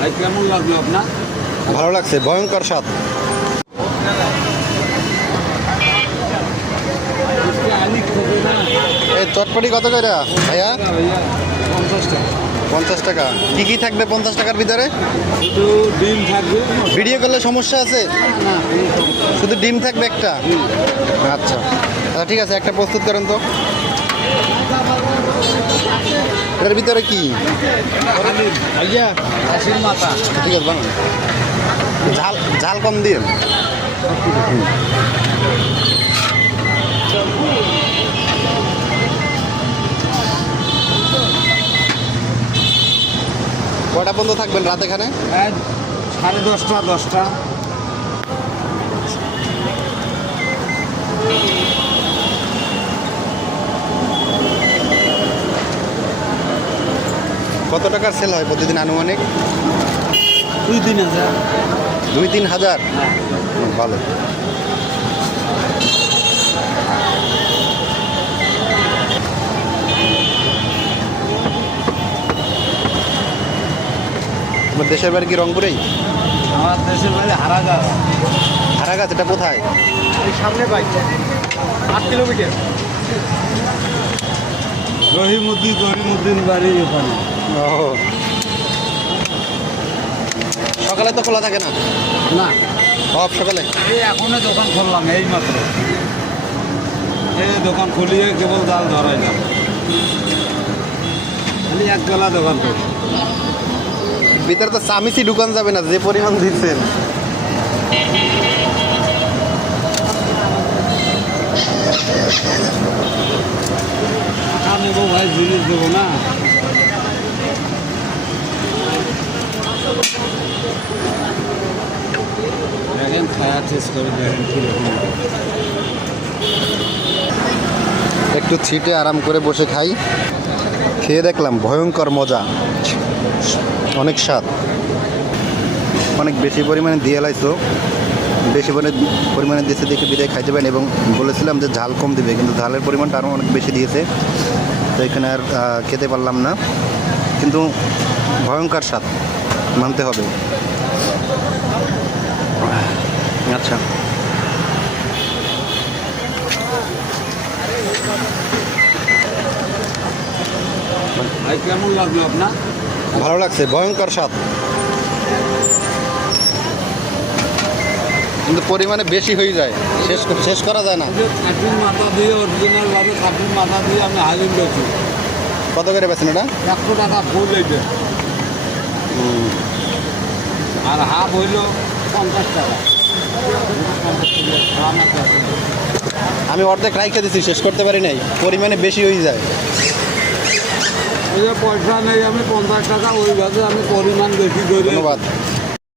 ভাই কেমন লাগলো আপনার? ভালো লাগছে, ভয়ঙ্কর স্বাদ। এই চটপটি কত করে ভাইয়া? ভাইয়া 50 টাকা। 50 টাকা। কি কি থাকবে 50 টাকার ভিতরে? শুধু ডিম থাকবে। ভিডিও করলে সমস্যা আছে? না, শুধু ডিম থাকবে একটা? আচ্ছা আচ্ছা, ঠিক আছে, একটা প্রস্তুত করেন তো। এটার ভিতরে কি? ভাইয়া খাসির মাথা। ঠিক আছে, বানান। ঝাল ঝাল কম দিয়ে। কটা পর্যন্ত থাকবেন রাত এখানে? 10:30, 10টা। কত টাকার সেল হয় প্রতিদিন আনুমানিক? 2-3 হাজার। 2-3 হাজার? ভালো। তোমার দেশের বাড়ি কি রংপুরেই? আমার দেশের বাড়ি হারাগাছ। হারাগাছ, এটা কোথায়? এই সামনে বাইক 8 কিলোমিটার। রহিমউদ্দিন বাড়ি ওখানে। ও, সকালে তো খোলা থাকে না? না, সব সকালে? এই এখনো দোকান খুললাম এই মাত্র। এই দোকান খুলিয়ে কেবল জাল ধরাইলাম। খালি একবেলা দোকান করি। ভিতরে তো চামিচি ঢুকান যাবে না, যে পরিমাণ দিচ্ছেন। টাকা নেবো ভাই, জিনিস দেবো না। দেখেন, খায়া টেস্ট করে দেখেন কীরকম। একটু ছিটে আরাম করে বসে খাই। খেয়ে দেখলাম ভয়ঙ্কর মজা, অনেক স্বাদ। অনেক বেশি পরিমাণে দিয়ে লাইছো, বেশি পরিমাণে দিয়েছে দেখে বিদায় খাইতে পারেন। এবং বলেছিলাম যে ঝাল কম দিবে, কিন্তু ঝালের পরিমাণটা আরও অনেক বেশি দিয়েছে, তো এখানে আর খেতে পারলাম না। কিন্তু ভয়ঙ্কর স্বাদ, মানতে হবে। আচ্ছা, ভাই কেমন লাগলো আপনার? ভালো লাগছে, ভয়ঙ্কর স্বাদ, কিন্তু পরিমাণে বেশি হয়ে যায়, শেষ করা যায় না। খাটির মাথা দিয়ে, অরিজিনালভাবে খাটির মাথা দিয়ে আমি হালিম বেছি। কত করে বেছেন এটা? 100 টাকা ফুল এইটা। আর হাফ হইল 50 টাকা। আমি অর্ধেক রাইখে দিচ্ছি, শেষ করতে পারি নাই, পরিমাণে বেশি হয়ে যায়। ওই যে পয়সা নেই, আমি 50 টাকা ওইভাবে আমি পরিমাণ বেশি করে। ধন্যবাদ।